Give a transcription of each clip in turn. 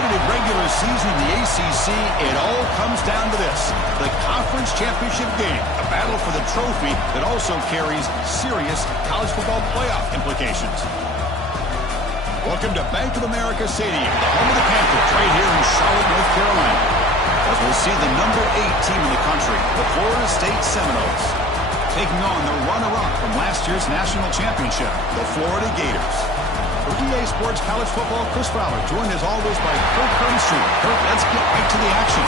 competitive regular season in the ACC, it all comes down to this: the conference championship game, a battle for the trophy that also carries serious college football playoff implications. Welcome to Bank of America Stadium, the home of the Panthers, right here in Charlotte, North Carolina, as we'll see the number 8 team in the country, the Florida State Seminoles, taking on the runner-up from last year's national championship, the Florida Gators. For EA Sports College Football, Chris Fowler, joined as always by Kirk Hearnstree. Kirk, let's get right to the action.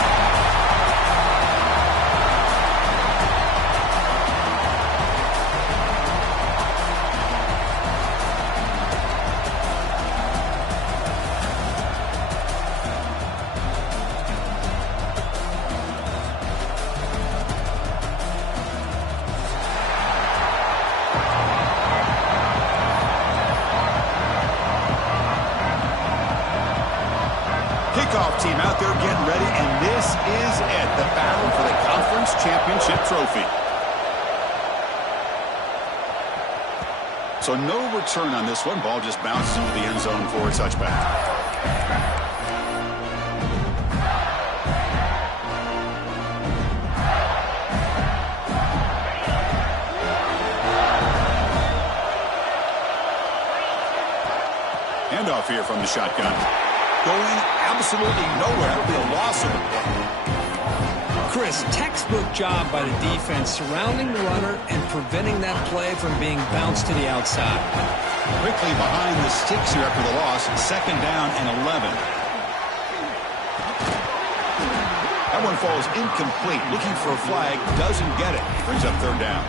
Kickoff team out there getting ready, and this is it, the battle for the conference championship trophy. So no return on this one. Ball just bounces into the end zone for a touchback. Handoff here from the shotgun. Going absolutely nowhere. It'll be a loss of it. Chris, textbook job by the defense surrounding the runner and preventing that play from being bounced to the outside. Quickly behind the sticks here after the loss. 2nd down and 11. That one falls incomplete. Looking for a flag. Doesn't get it. Brings up 3rd down.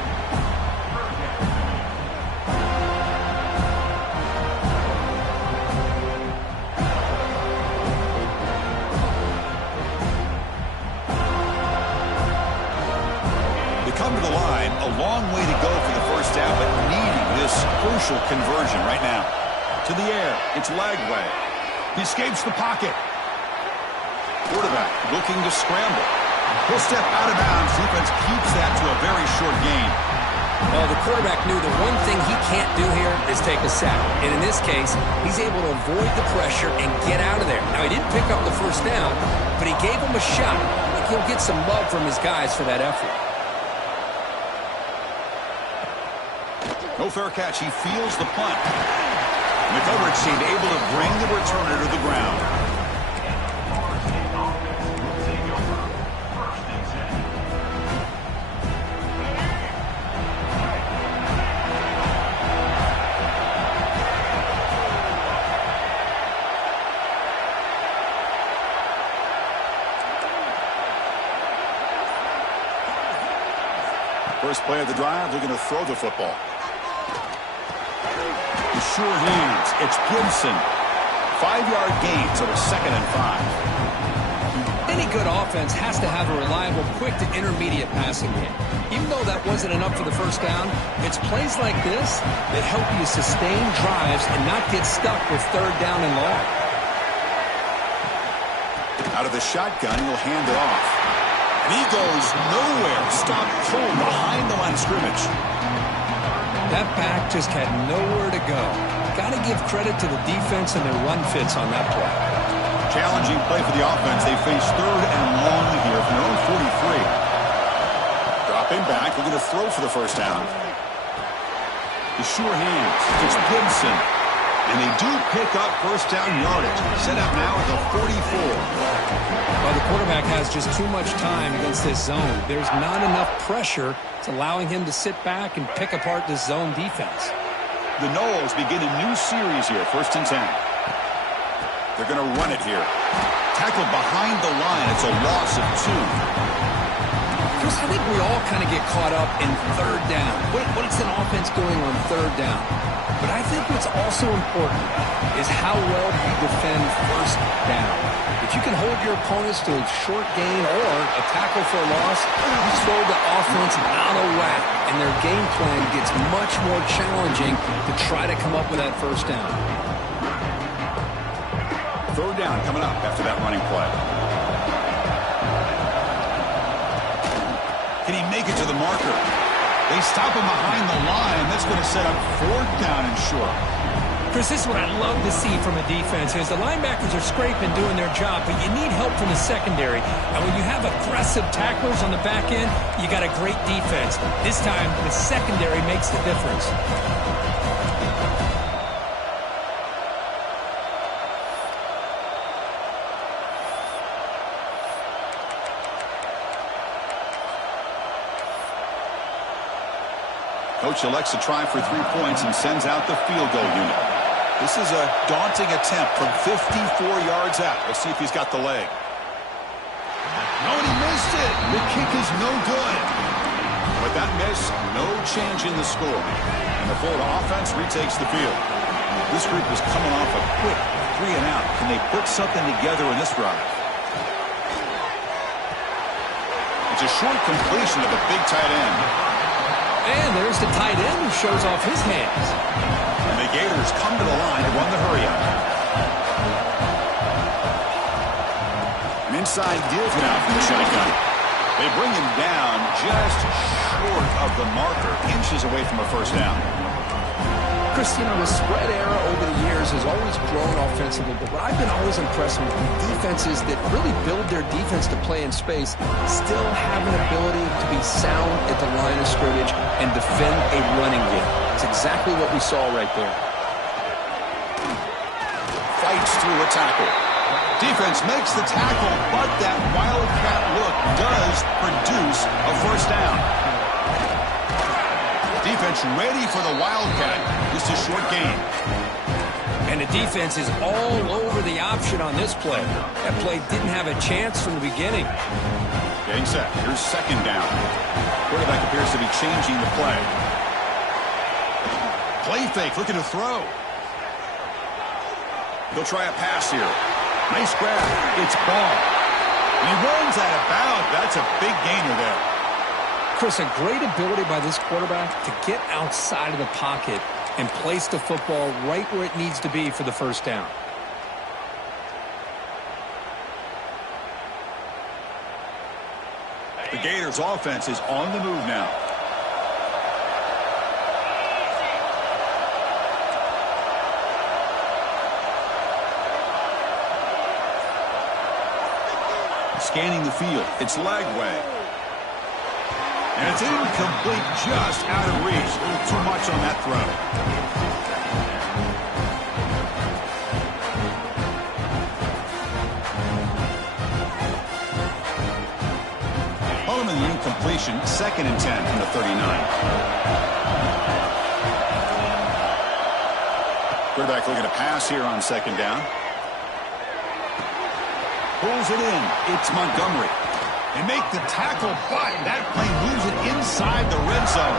Come to the line, a long way to go for the 1st down, but needing this crucial conversion right now. To the air, it's Lagway. He escapes the pocket. Quarterback looking to scramble. He'll step out of bounds. Defense keeps that to a very short gain. Well, the quarterback knew the one thing he can't do here is take a sack. And in this case, he's able to avoid the pressure and get out of there. Now, he didn't pick up the 1st down, but he gave him a shot. I think he'll get some love from his guys for that effort. No fair catch. He feels the punt. And the coverage team able to bring the returner to the ground. First play of the drive, they're going to throw the football. Sure hands. It's Gibson. 5-yard gain, so it's 2nd and 5. Any good offense has to have a reliable, quick to intermediate passing game. Even though that wasn't enough for the 1st down, it's plays like this that help you sustain drives and not get stuck with 3rd down and long. Out of the shotgun, he'll hand it off. And he goes nowhere. Stop cold behind the line of scrimmage. That back just had nowhere to go. Got to give credit to the defense and their run fits on that play. Challenging play for the offense. They face 3rd and long here from their own 43. Dropping back. They're going to throw for the 1st down. The sure hands. It's Gibson. And they do pick up 1st down yardage. Set up now at the 44. Well, the quarterback has just too much time against this zone. There's not enough pressure. It's allowing him to sit back and pick apart this zone defense. The Noles begin a new series here, 1st and 10. They're going to run it here. Tackled behind the line. It's a loss of 2. Chris, I think we all kind of get caught up in 3rd down. What is an offense doing on 3rd down? But I think what's also important is how well you defend 1st down. If you can hold your opponents to a short gain or a tackle for a loss, you throw the offense out of whack, and their game plan gets much more challenging to try to come up with that 1st down. 3rd down coming up after that running play. Can he make it to the marker? They stop him behind the line. That's going to set up 4th down and short. Chris, this is what I love to see from a defense is the linebackers are scraping, doing their job, but you need help from the secondary. And when you have aggressive tacklers on the back end, you got a great defense. This time, the secondary makes the difference. Coach elects to try for 3 points and sends out the field goal unit. This is a daunting attempt from 54 yards out. Let's see if he's got the leg. No, and he missed it. The kick is no good. With that miss, no change in the score. And the Florida offense retakes the field. This group is coming off a quick 3 and out. Can they put something together in this drive? It's a short completion of the big tight end. And there's the tight end who shows off his hands. And the Gators come to the line to run the hurry-up. An inside give now from the shotgun. They bring him down just short of the marker, inches away from a first down. Chris, you know, the spread era over the years has always grown offensively, but what I've been always impressed with defenses that really build their defense to play in space still have an ability to be sound at the line of scrimmage and defend a running game. It's exactly what we saw right there. Fights through a tackle. Defense makes the tackle, but that wildcat look does produce a first down. Defense ready for the wildcat. Just a short gain. And the defense is all over the option on this play. That play didn't have a chance from the beginning. Getting set. Here's second down. Quarterback appears to be changing the play. Play fake, looking to throw. He'll try a pass here. Nice grab. It's ball. And he runs out of bounds. That's a big gainer there. Chris, a great ability by this quarterback to get outside of the pocket and place the football right where it needs to be for the first down. The Gators offense is on the move now. Scanning the field. It's Lagway. And it's incomplete, just out of reach. A little too much on that throw. Following the incompletion, 2nd and 10 from the 39. Quarterback looking to pass here on 2nd down. Pulls it in. It's Montgomery. They make the tackle, but that play moves it inside the red zone.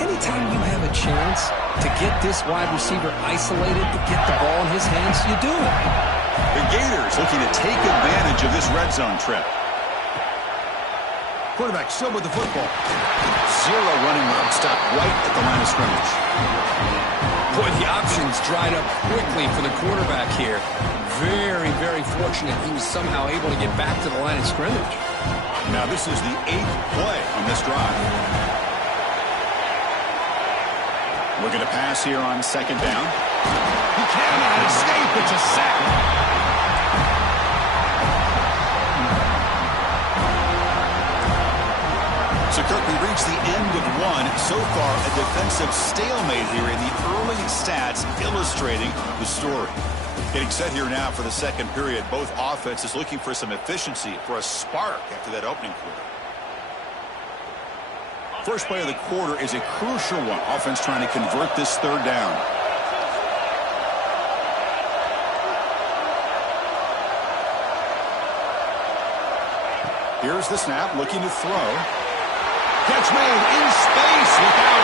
Anytime you have a chance to get this wide receiver isolated, to get the ball in his hands, you do it. The Gators looking to take advantage of this red zone trip. Quarterback still with the football. Zero running route stop right at the line of scrimmage. Boy, the options dried up quickly for the quarterback here. Very, very fortunate he was somehow able to get back to the line of scrimmage. Now this is the 8th play on this drive. Looking to pass here on 2nd down. He cannot escape. It's a sack. So, Kirk, we reached the end of one. So far, a defensive stalemate here in the early stats illustrating the story. Getting set here now for the second period. Both offenses looking for some efficiency, for a spark after that opening quarter. First play of the quarter is a crucial one. Offense trying to convert this 3rd down. Here's the snap, looking to throw. Catch made in space, without.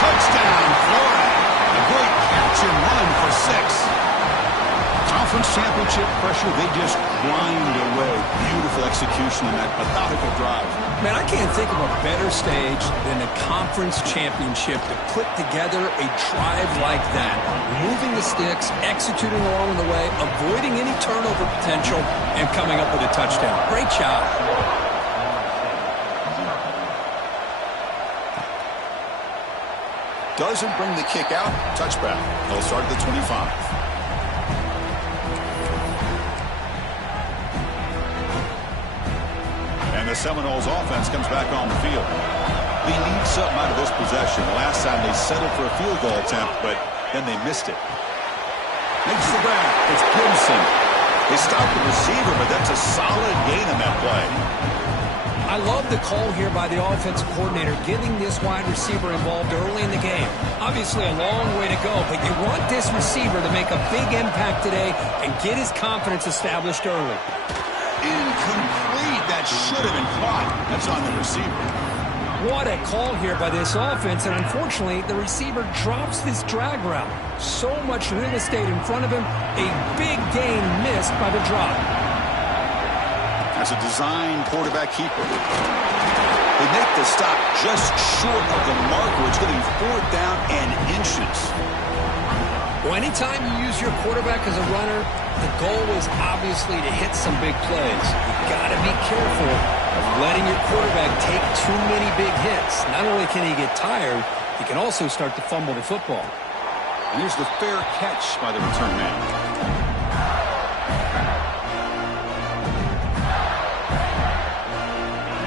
Touchdown, Florida. A great catch and run for 6. Conference championship pressure, they just grind away. Beautiful execution on that methodical drive. Man, I can't think of a better stage than a conference championship to put together a drive like that. Moving the sticks, executing along the way, avoiding any turnover potential, and coming up with a touchdown. Great job. Doesn't bring the kick out. Touchback. They'll start at the 25. And the Seminoles offense comes back on the field. They need something out of this possession. Last time they settled for a field goal attempt, but then they missed it. Makes the grab. It's Gibson. They stopped the receiver, but that's a solid gain on that play. I love the call here by the offensive coordinator, getting this wide receiver involved early in the game. Obviously a long way to go, but you want this receiver to make a big impact today and get his confidence established early. Incomplete. That should have been caught. That's on the receiver. What a call here by this offense, and unfortunately, the receiver drops this drag route. So much real estate in front of him, a big gain missed by the drop. As a design quarterback keeper, they make the stop just short of the marker. It's going to be 4th down and inches. Well, anytime you use your quarterback as a runner, the goal is obviously to hit some big plays. You got to be careful of letting your quarterback take too many big hits. Not only can he get tired, he can also start to fumble the football. And here's the fair catch by the return man.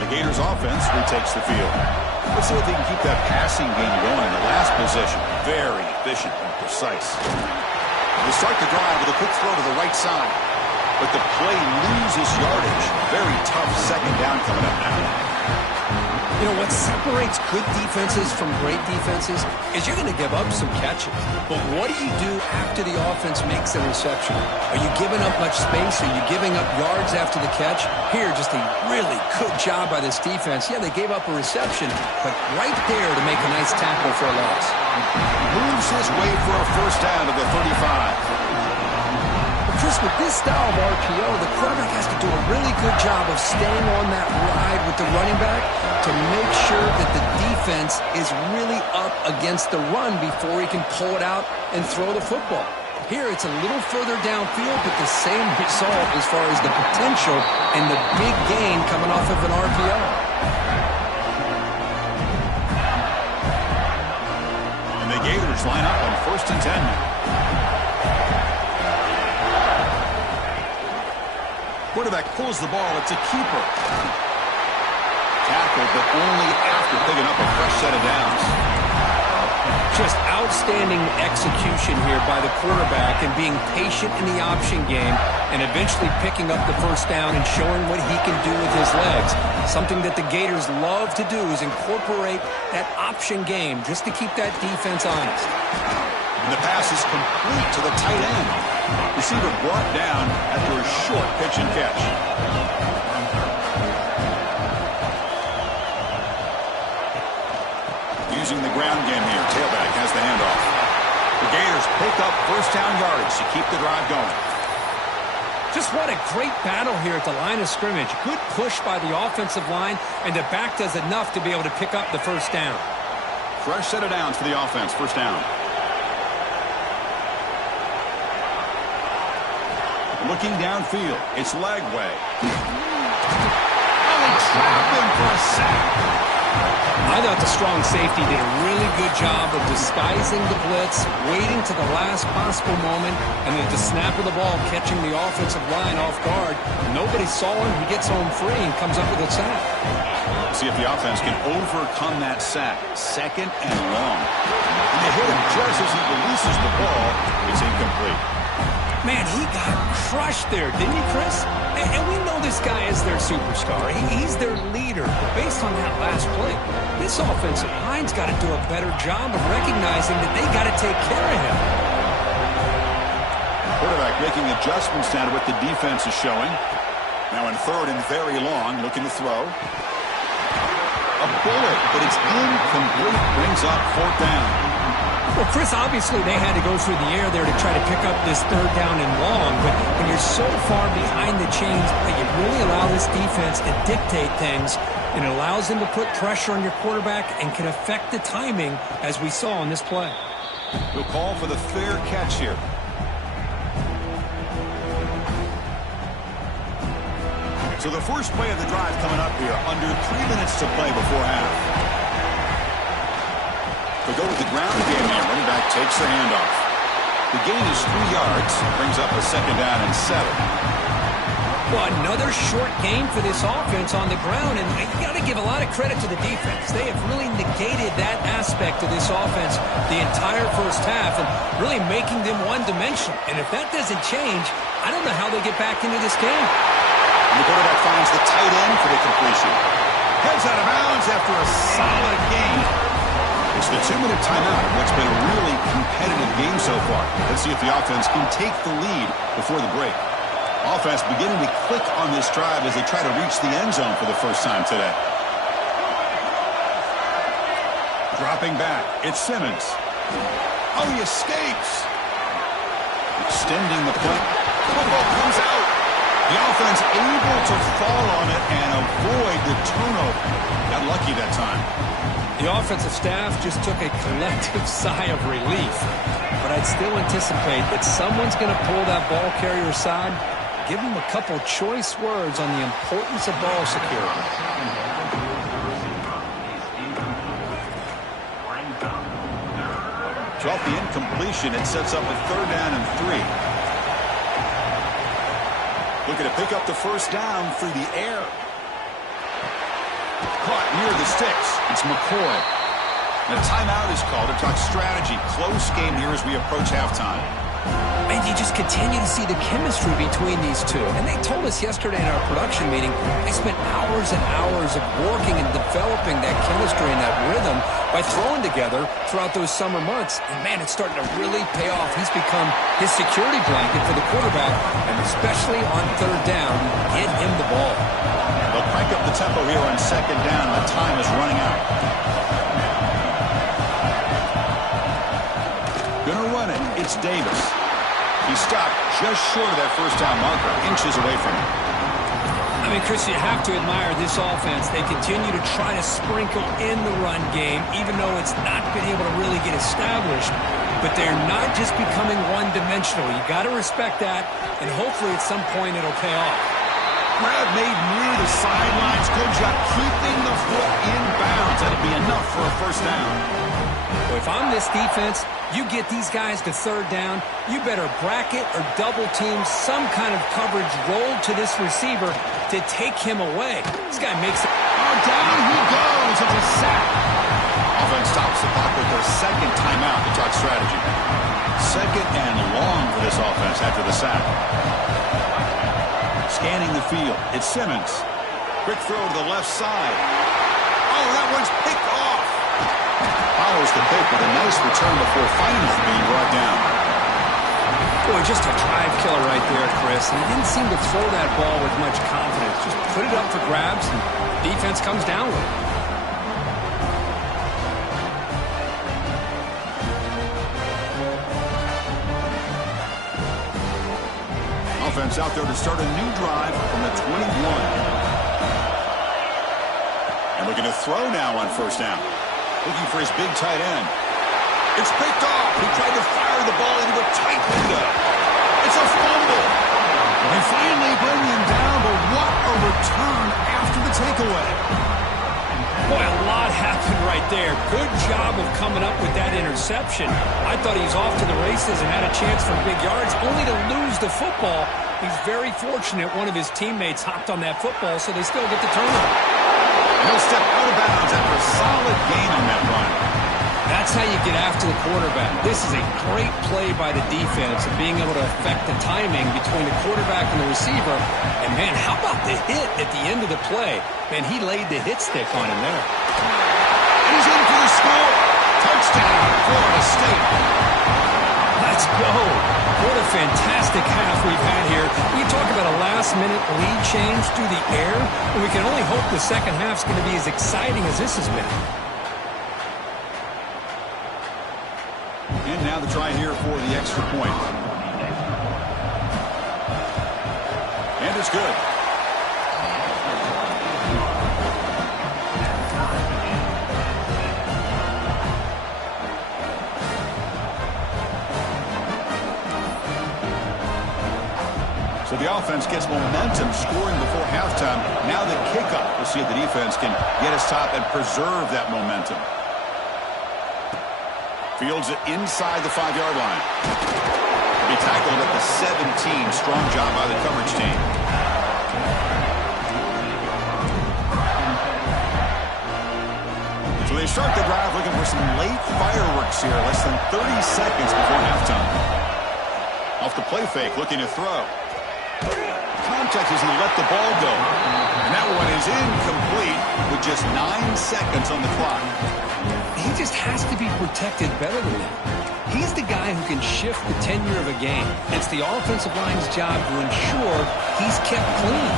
The Gators offense retakes the field. Let's see if they can keep that passing game going in the last possession. Very efficient and precise. They start the drive with a quick throw to the right side. But the play loses yardage. Very tough second down coming up now. You know, what separates good defenses from great defenses is you're going to give up some catches. But what do you do after the offense makes a reception? Are you giving up much space? Are you giving up yards after the catch? Here, just a really good job by this defense. Yeah, they gave up a reception, but right there to make a nice tackle for a loss. Moves his way for a first down to the 35. Chris, with this style of RPO, the quarterback has to do a really good job of staying on that ride with the running back to make sure that the defense is really up against the run before he can pull it out and throw the football. Here, it's a little further downfield, but the same result as far as the potential and the big gain coming off of an RPO. And the Gators line up on 1st and 10. Quarterback pulls the ball. It's a keeper. Tackle, but only after picking up a fresh set of downs. Just outstanding execution here by the quarterback and being patient in the option game and eventually picking up the first down and showing what he can do with his legs. Something that the Gators love to do is incorporate that option game just to keep that defense honest. And the pass is complete to the tight end. Receiver brought down after a short pitch and catch. Using the ground game here. Tailback has the handoff. The Gators pick up first down yardage to keep the drive going. Just what a great battle here at the line of scrimmage. Good push by the offensive line, and the back does enough to be able to pick up the first down. Fresh set of downs for the offense. First down. Looking downfield, it's Lagway. Oh, they trapped him for a sack. I thought the strong safety did a really good job of disguising the blitz, waiting to the last possible moment, and at the snap of the ball, catching the offensive line off guard. Nobody saw him. He gets home free and comes up with a sack. See if the offense can overcome that sack. 2nd and long. And they hit him just as he releases the ball. It's incomplete. Man, he got crushed there, didn't he, Chris? And we know this guy is their superstar. He's their leader. But based on that last play, this offensive line's got to do a better job of recognizing that they got to take care of him. Quarterback making adjustments now to what the defense is showing. Now in 3rd and very long, looking to throw. A bullet, but it's incomplete. Brings up 4th down. Well, Chris, obviously they had to go through the air there to try to pick up this 3rd down and long, but when you're so far behind the chains, you really allow this defense to dictate things, and it allows them to put pressure on your quarterback and can affect the timing, as we saw on this play. We'll call for the fair catch here. So the first play of the drive coming up here, under 3 minutes to play before half. They'll go with the ground game here. Running back takes the handoff. The gain is 3 yards. Brings up a 2nd down and 7. Well, another short game for this offense on the ground, and you got to give a lot of credit to the defense. They have really negated that aspect of this offense the entire first half and really making them one-dimensional. And if that doesn't change, I don't know how they get back into this game. And the quarterback finds the tight end for the completion. Heads out of bounds after a solid gain. It's the 2-minute timeout of what's been a really competitive game so far. Let's see if the offense can take the lead before the break. Offense beginning to click on this drive as they try to reach the end zone for the first time today. Dropping back, it's Simmons. Oh, he escapes. Extending the play. Football comes out. The offense able to fall on it and avoid the turnover. Got lucky that time. The offensive staff just took a collective sigh of relief. But I'd still anticipate that someone's going to pull that ball carrier aside. Give him a couple choice words on the importance of ball security. Off the incompletion, it sets up a 3rd down and 3. Looking to pick up the first down through the air. Caught near the sticks. It's McCoy. The timeout is called to talk strategy. Close game here as we approach halftime. And you just continue to see the chemistry between these two. And they told us yesterday in our production meeting, they spent hours and hours of working and developing that chemistry and that rhythm by throwing together throughout those summer months. And, man, it's starting to really pay off. He's become his security blanket for the quarterback, and especially on 3rd down, get him the ball. They'll crank up the tempo here on 2nd down. The time is running out. Gonna run it. It's Davis. He stopped just short of that first down marker, inches away from it. I mean, Chris, you have to admire this offense. They continue to try to sprinkle in the run game, even though it's not been able to really get established. But they're not just becoming one-dimensional. You got to respect that, and hopefully at some point it'll pay off. Grab made near the sidelines. Good job keeping the foot in bounds. That'll be enough for a first down. Well, if I'm this defense, you get these guys to 3rd down, you better bracket or double team some kind of coverage rolled to this receiver to take him away. This guy makes it. Oh, down he goes. It's a sack. Offense stops the clock with their 2nd timeout to talk strategy. 2nd and long for this offense after the sack. Scanning the field. It's Simmons. Quick throw to the left side. Oh, that one's picked off. Follows the pick with a nice return before finally being brought down. Boy, just a drive killer right there, Chris. And he didn't seem to throw that ball with much confidence. Just put it up for grabs, and defense comes down with it. Offense out there to start a new drive from the 21. And looking to throw now on 1st down. Looking for his big tight end. It's picked off. He tried to fire the ball into a tight window. It's a fumble. They finally bring him down, but what a return after the takeaway. Boy, a lot happened right there. Good job of coming up with that interception. I thought he was off to the races and had a chance for big yards, only to lose the football. He's very fortunate one of his teammates hopped on that football, so they still get the turnover. He'll step out of bounds after a solid gain on that run. That's how you get after the quarterback. This is a great play by the defense and being able to affect the timing between the quarterback and the receiver. And, man, how about the hit at the end of the play? Man, he laid the hit stick on him there. He's in for the score. Touchdown, Florida State. Let's go. What a fantastic half we've had here. We talk about a last-minute lead change through the air, and we can only hope the second half's going to be as exciting as this has been. And now the try here for the extra point. And it's good. So the offense gets momentum, scoring before halftime. Now the kickoff. We'll see if the defense can get us top and preserve that momentum. Fields it inside the 5-yard line. He tackled at the 17. Strong job by the coverage team. So they start the drive looking for some late fireworks here. Less than 30 seconds before halftime. Off the play fake, looking to throw. Contact as he let the ball go. And that one is incomplete with just 9 seconds on the clock. He just has to be protected better than that. He's the guy who can shift the tenure of a game. It's the offensive line's job to ensure he's kept clean.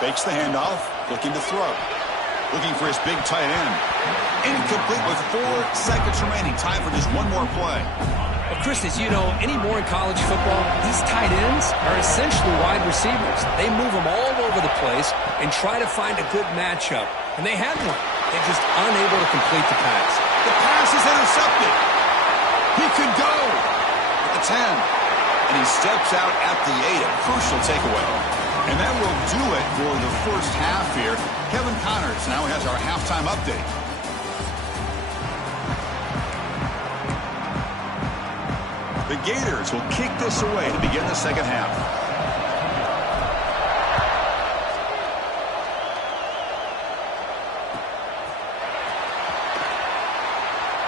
Fakes the handoff, looking to throw. Looking for his big tight end. Incomplete with 4 seconds remaining. Time for just one more play. Well, Chris, as you know, anymore in college football, these tight ends are essentially wide receivers. They move them all over the place and try to find a good matchup. And they had one. They're just unable to complete the pass. The pass is intercepted. He could go at the 10. And he steps out at the 8. A crucial takeaway. And that will do it for the first half here. Kevin Connors now has our halftime update. The Gators will kick this away to begin the second half.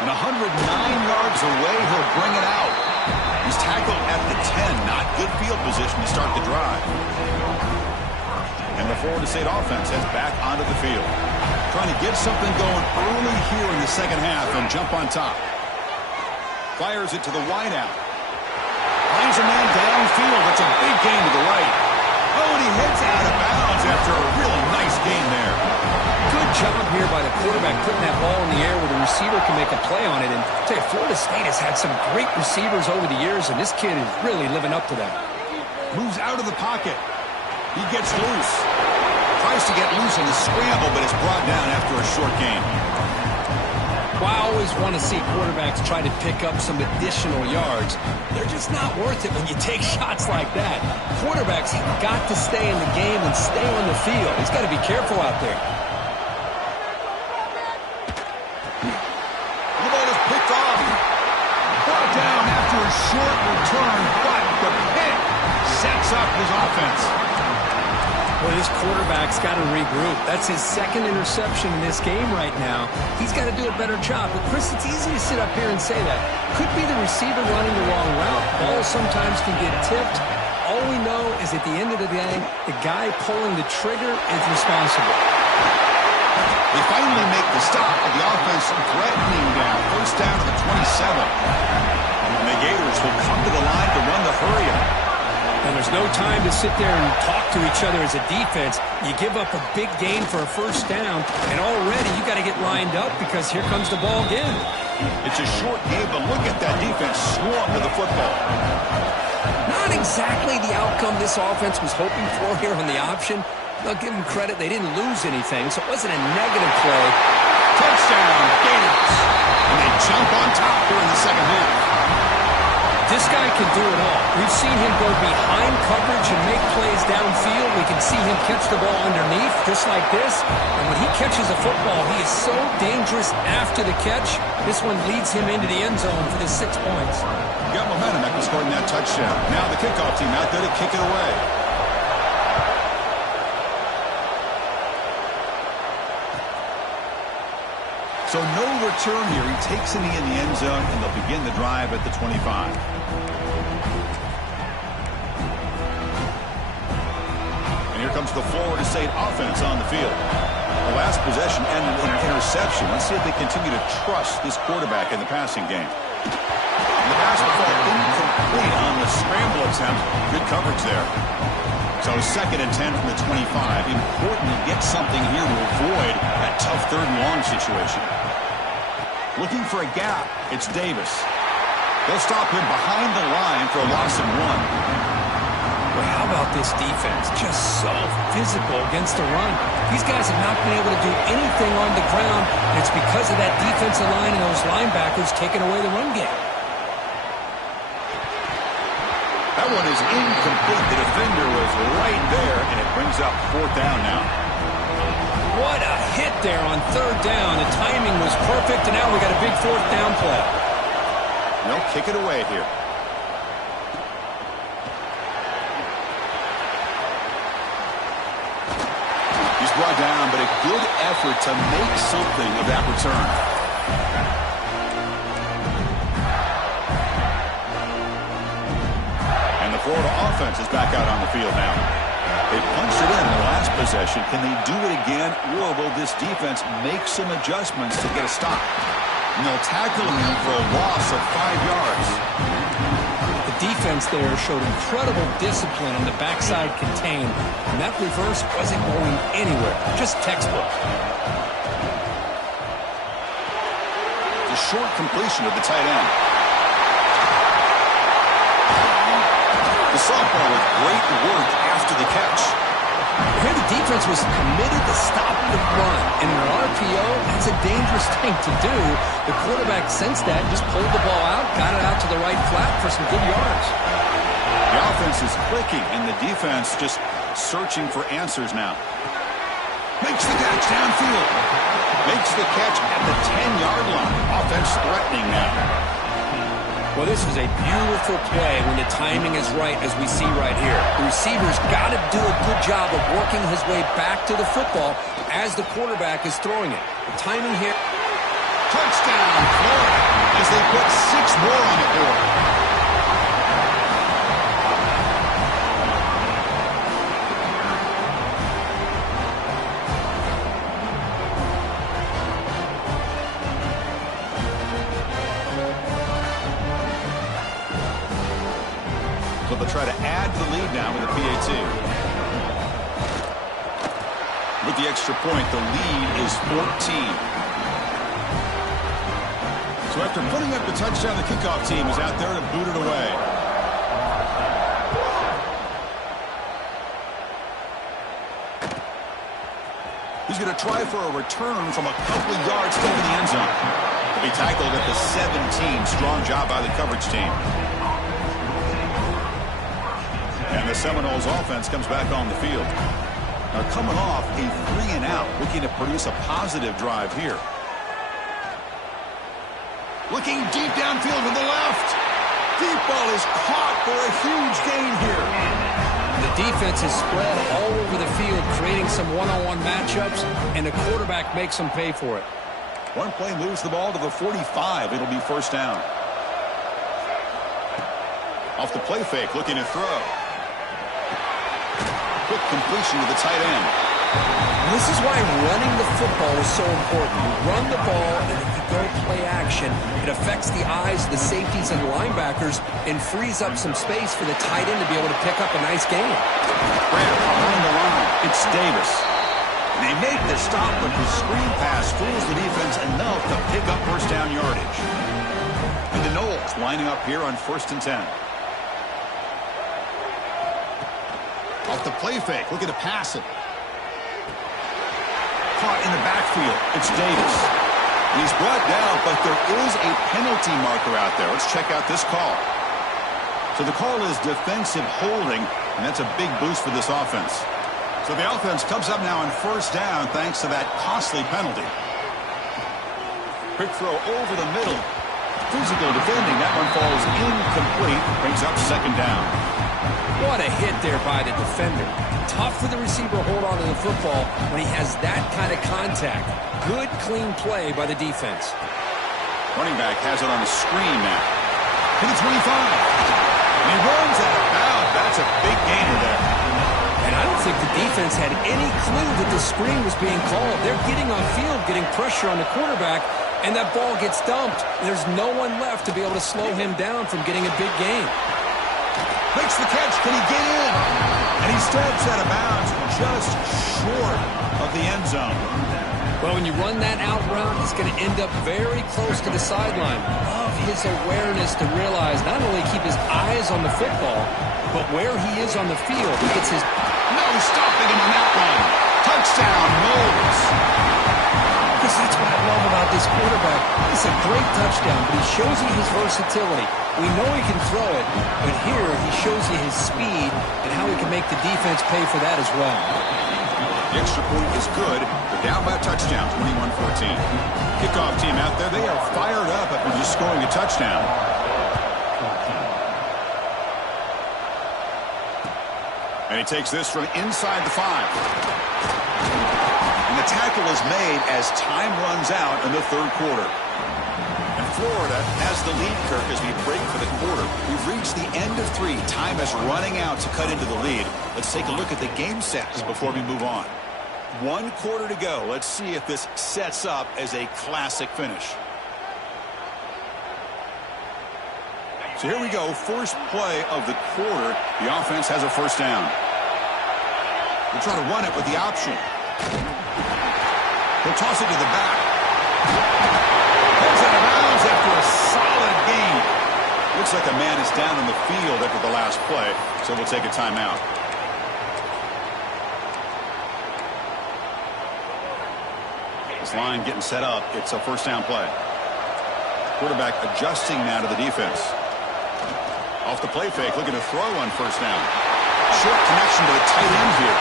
And 109 yards away, he'll bring it out. He's tackled at the 10. Not good field position to start the drive. And the Florida State offense heads back onto the field. Trying to get something going early here in the second half and jump on top. Fires it to the wideout. Finds a man downfield. That's a big gain to the right. Oh, and he hits out of bounds after a really nice gain there. Good job here by the quarterback putting that ball in the air where the receiver can make a play on it. And I tell you, Florida State has had some great receivers over the years, and this kid is really living up to that. Moves out of the pocket. He gets loose. Tries to get loose on the scramble, but is brought down after a short gain. Well, I always want to see quarterbacks try to pick up some additional yards. They're just not worth it when you take shots like that. Quarterbacks have got to stay in the game and stay on the field. He's got to be careful out there. The ball is picked off. Brought down after a short return, but the pick sets up his offense. Well, this quarterback's got to regroup. That's his second interception in this game right now. He's got to do a better job. But, Chris, it's easy to sit up here and say that. Could be the receiver running the wrong route. Balls sometimes can get tipped. All we know is at the end of the day, the guy pulling the trigger is responsible. They finally make the stop, but the offense threatening down. First down to the 27. And the Gators will come to the line to run the hurry-up. And there's no time to sit there and talk to each other as a defense. You give up a big gain for a first down, and already you got to get lined up because here comes the ball again. It's a short game, but look at that defense swarm to the football. Not exactly the outcome this offense was hoping for here on the option. I'll give them credit. They didn't lose anything, so it wasn't a negative play. Touchdown, Gators. And they jump on top here in the second half. This guy can do it all. We've seen him go behind coverage and make plays downfield. We can see him catch the ball underneath, just like this. And when he catches a football, he is so dangerous after the catch. This one leads him into the end zone for the 6 points. Got momentum after scoring that touchdown. Now the kickoff team out there to kick it away. So no return here. He takes it in the end zone, and they'll begin the drive at the 25. And here comes the Florida State offense on the field. The last possession ended in an interception. Let's see if they continue to trust this quarterback in the passing game. And the pass will fall incomplete on the scramble attempt. Good coverage there. So 2nd and 10 from the 25. Important to get something here to avoid that tough 3rd and long situation. Looking for a gap. It's Davis. They'll stop him behind the line for a loss of 1. Well, how about this defense? Just so physical against the run. These guys have not been able to do anything on the ground, and it's because of that defensive line and those linebackers taking away the run game. That one is incomplete. The defender was right there, and it brings up 4th down now. What a hit there on third down. The timing was perfect, and now we got a big fourth down play. They'll kick it away here. He's brought down, but a good effort to make something of that return. And the Florida offense is back out on the field now. They punched it in the last possession. Can they do it again, or will this defense make some adjustments to get a stop? And they'll tackle him in for a loss of 5 yards. The defense there showed incredible discipline on the backside contain, and that reverse wasn't going anywhere, just textbook. The short completion of the tight end. The sophomore with great work after the catch. Here the defense was committed to stop the run. And in an RPO, that's a dangerous thing to do. The quarterback sensed that, just pulled the ball out, got it out to the right flat for some good yards. The offense is clicking, and the defense just searching for answers now. Makes the catch downfield. Makes the catch at the 10-yard line. Offense threatening now. Well, this is a beautiful play when the timing is right, as we see right here. The receiver's got to do a good job of working his way back to the football as the quarterback is throwing it. The timing here. Touchdown, Florida, as they put 6 more on the board. They'll try to add to the lead now with a PAT. With the extra point, the lead is 14. So after putting up the touchdown, the kickoff team is out there to boot it away. He's going to try for a return from a couple of yards to the end zone. He'll be tackled at the 17. Strong job by the coverage team. And the Seminoles offense comes back on the field. Now coming off a 3-and-out, looking to produce a positive drive here. Looking deep downfield to the left. Deep ball is caught for a huge gain here. The defense is spread all over the field, creating some one-on-one matchups, and the quarterback makes them pay for it. One play moves the ball to the 45. It'll be first down. Off the play fake, looking to throw. Quick completion to the tight end. And this is why running the football is so important. You run the ball, and if you go play action, it affects the eyes of the safeties and linebackers and frees up some space for the tight end to be able to pick up a nice gain. Grant behind the line. It's Davis. They make the stop, but the screen pass fools the defense enough to pick up first down yardage. And the Noles lining up here on 1st and 10. Off the play fake, looking to pass it. Caught in the backfield. It's Davis. And he's brought down, but there is a penalty marker out there. Let's check out this call. So the call is defensive holding, and that's a big boost for this offense. So the offense comes up now on first down thanks to that costly penalty. Quick throw over the middle. Physical defending. That one falls incomplete. Brings up second down. What a hit there by the defender. Tough for the receiver to hold on to the football when he has that kind of contact. Good, clean play by the defense. Running back has it on the screen now. To the 25. And he runs out of bounds. That's a big gainer there. And I don't think the defense had any clue that the screen was being called. They're getting on field, getting pressure on the quarterback, and that ball gets dumped. There's no one left to be able to slow him down from getting a big gain. Makes the catch. Can he get in? And he steps out of bounds just short of the end zone. Well, when you run that out route, he's going to end up very close to the sideline. Love his awareness to realize not only keep his eyes on the football, but where he is on the field. He gets his... No stopping him on that one. Touchdown, Noles. Because that's what I love about this quarterback. It's a great touchdown, but he shows you his versatility. We know he can throw it, but here he shows you his speed and how he can make the defense pay for that as well. The extra point is good. They're down by a touchdown, 21-14. Kickoff team out there, they are fired up after just scoring a touchdown. And he takes this from inside the 5. And the tackle is made as time runs out in the third quarter. And Florida has the lead, Kirk, as we break for the quarter. We've reached the end of 3. Time is running out to cut into the lead. Let's take a look at the game sets before we move on. 1 quarter to go. Let's see if this sets up as a classic finish. So here we go, first play of the quarter. The offense has a first down. They'll try to run it with the option. He'll toss it to the back. Heads out of bounds after a solid gain. Looks like a man is down on the field after the last play, so we'll take a timeout. This line getting set up. It's a first down play. Quarterback adjusting now to the defense. Off the play fake, looking to throw on first down. Short connection to the tight end here.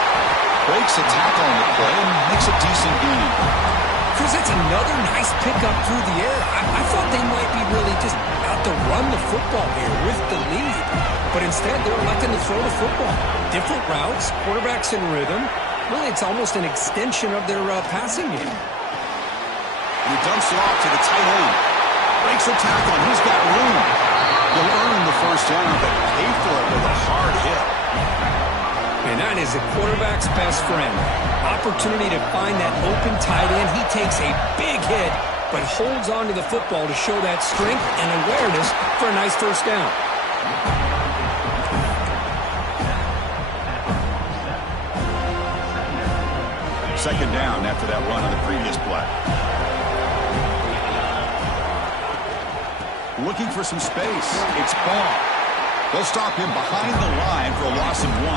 Breaks a tackle on the play and makes a decent gain. Chris, that's another nice pickup through the air. I thought they might be really just out to run the football here with the lead. But instead, they're electing to throw the football. Different routes, quarterbacks in rhythm. Really, it's almost an extension of their passing game. And he dumps it off to the tight end. Breaks a tackle, and he's got room. He'll earn the first down, but pay for it with a hard hit. And that is the quarterback's best friend. Opportunity to find that open tight end. He takes a big hit, but holds on to the football to show that strength and awareness for a nice first down. Second down after that run on the previous play. Looking for some space. It's Ball. They'll stop him behind the line for a loss of 1.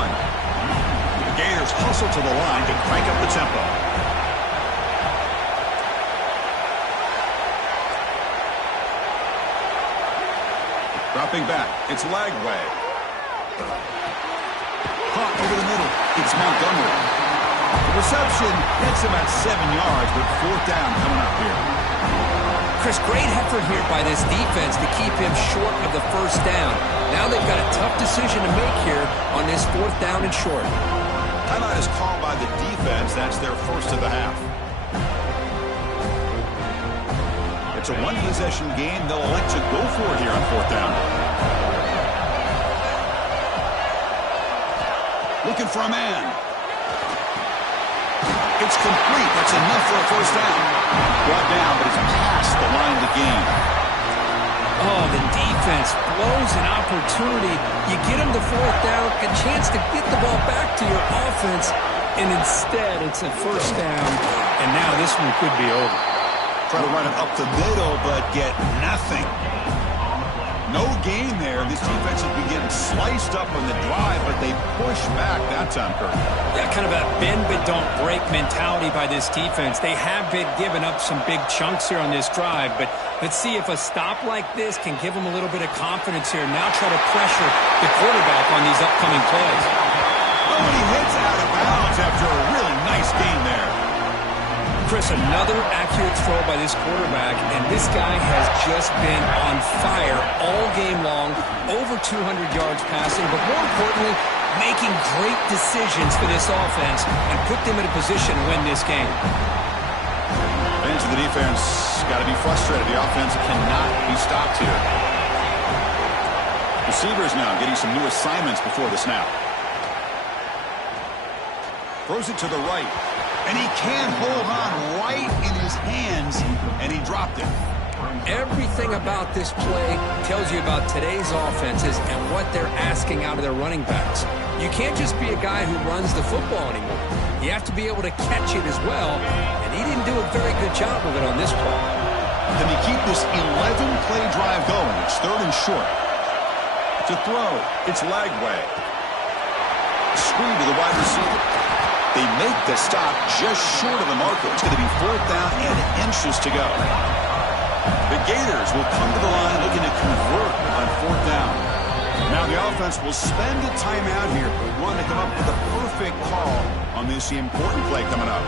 The Gators hustle to the line to crank up the tempo. Dropping back. It's Lagway. Caught over the middle. It's Montgomery. The reception gets him at 7 yards, but fourth down coming up here. Chris, great effort here by this defense to keep him short of the first down. Now they've got a tough decision to make here on this fourth down and short. Timeout is called by the defense. That's their first of the half. It's a one-possession game. They'll elect to go for it here on fourth down. Looking for a man. It's complete. That's enough for a first down. Brought down, but it's past the line of the game. Oh, the defense blows an opportunity. You get them to fourth down, a chance to get the ball back to your offense, and instead it's a first down, and now this one could be over. Try to run it up the middle, but get nothing. No gain there. This defense has been getting sliced up on the drive, but they push back that time, Kirk. Yeah, kind of a bend but don't break mentality by this defense. They have been giving up some big chunks here on this drive, but let's see if a stop like this can give them a little bit of confidence here. Now try to pressure the quarterback on these upcoming plays. Oh, and he hits out of bounds after a really nice gain there. Chris, another accurate throw by this quarterback, and this guy has just been on fire all game long, over 200 yards passing, but more importantly, making great decisions for this offense and put them in a position to win this game. Fans of the defense got to be frustrated. The offense cannot be stopped here. Receivers now getting some new assignments before the snap. Throws it to the right. And he can't hold on right in his hands, and he dropped it. Everything about this play tells you about today's offenses and what they're asking out of their running backs. You can't just be a guy who runs the football anymore. You have to be able to catch it as well, and he didn't do a very good job of it on this play. Can he keep this 11-play drive going? It's third and short. To throw, it's Lagway. Screen to the wide receiver. They make the stop just short of the marker. It's going to be fourth down and inches to go. The Gators will come to the line looking to convert on fourth down. Now the offense will spend a timeout here. We want to come up with a perfect call on this important play coming up.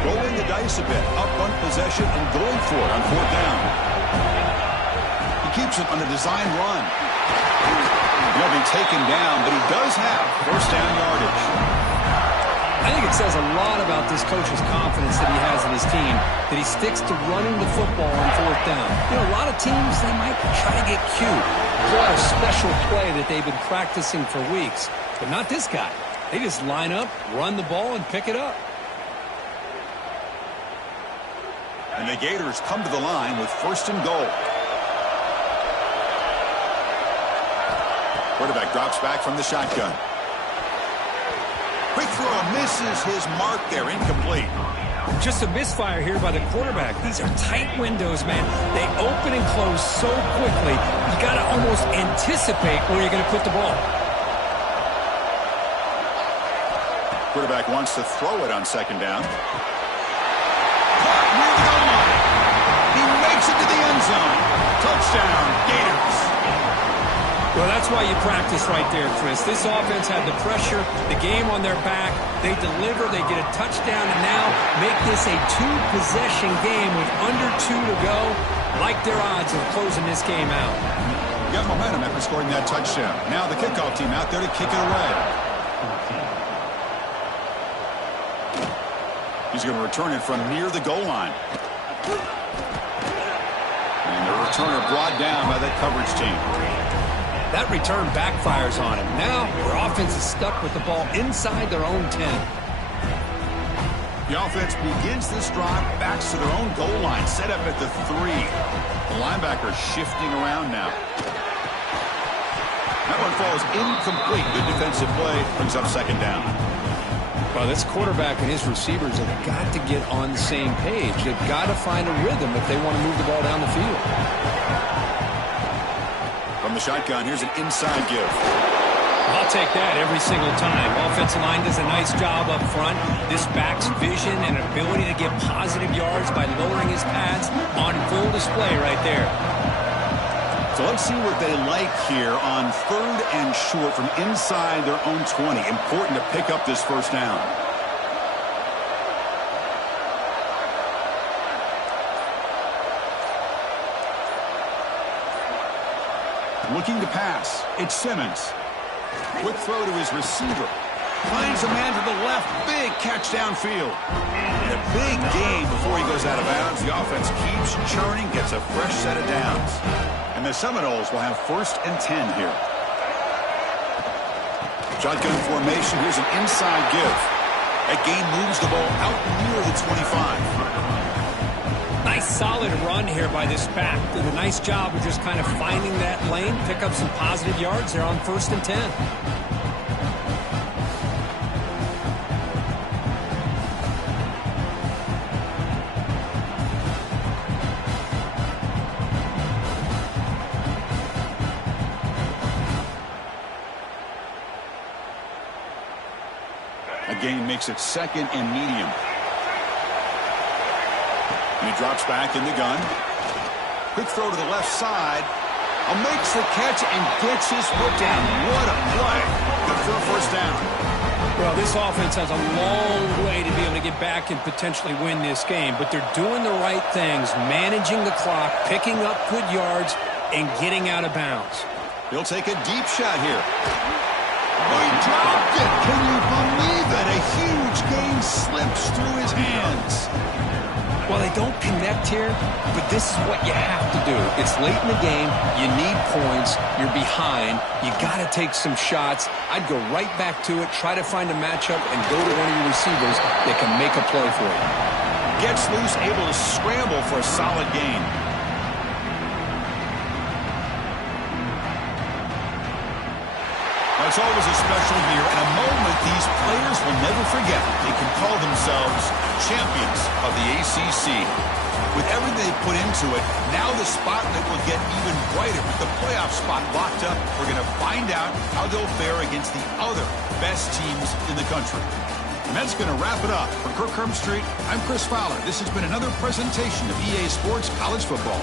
Rolling the dice a bit. Up one possession and going for it on 4th down. He keeps it on a design run. He'll be taken down, but he does have 1st down yardage. I think it says a lot about this coach's confidence that he has in his team, that he sticks to running the football on 4th down. You know, a lot of teams, they might try to get cute, pull out a special play that they've been practicing for weeks. But not this guy. They just line up, run the ball, and pick it up. And the Gators come to the line with 1st and goal. Quarterback drops back from the shotgun. Quick throw, misses his mark there, incomplete. Just a misfire here by the quarterback. These are tight windows, man. They open and close so quickly. You got to almost anticipate where you're going to put the ball. Quarterback wants to throw it on 2nd down. Caught near the goal line. He makes it to the end zone. Touchdown, Gators. Well, that's why you practice right there, Chris. This offense had the pressure, the game on their back. They deliver, they get a touchdown, and now make this a 2-possession game with under 2 to go. Like their odds of closing this game out. Got momentum after scoring that touchdown. Now the kickoff team out there to kick it away. He's going to return it from near the goal line. And the returner brought down by that coverage team. That return backfires on him. Now their offense is stuck with the ball inside their own 10. The offense begins this drive, backs to their own goal line, set up at the 3. The linebacker shifting around now. That one falls incomplete. Good defensive play, brings up 2nd down. Well, this quarterback and his receivers have got to get on the same page. They've got to find a rhythm if they want to move the ball down the field. From the shotgun, here's an inside give. I'll take that every single time. Offensive line does a nice job up front. This back's vision and ability to get positive yards by lowering his pads on full display right there. So let's see what they like here on 3rd and short from inside their own 20. Important to pick up this 1st down. Looking to pass. It's Simmons. Quick throw to his receiver. Finds a man to the left. Big catch downfield. And a big gain before he goes out of bounds. The offense keeps churning, gets a fresh set of downs. And the Seminoles will have 1st and 10 here. Shotgun formation. Here's an inside give. That gain moves the ball out near the 25. Nice solid run here by this back. Did a nice job of just kind of finding that lane, pick up some positive yards there on 1st and 10. A gain makes it 2nd and medium. And he drops back in the gun. Quick throw to the left side. Makes the catch and gets his foot down. What a play. Good for a 1st down. Well, this offense has a long way to be able to get back and potentially win this game, but they're doing the right things, managing the clock, picking up good yards, and getting out of bounds. He'll take a deep shot here. Oh, he dropped it. Can you believe that? A huge gain slips through his hands. Well, they don't connect here, but this is what you have to do. It's late in the game. You need points. You're behind. You got to take some shots. I'd go right back to it, try to find a matchup, and go to one of your receivers that can make a play for you. Gets loose, able to scramble for a solid gain. It's always a special year and a moment these players will never forget. They can call themselves champions of the ACC. With everything they put into it, now the spotlight will get even brighter. With the playoff spot locked up, we're going to find out how they'll fare against the other best teams in the country. And that's going to wrap it up. For Kirk Herbstreit, I'm Chris Fowler. This has been another presentation of EA Sports College Football.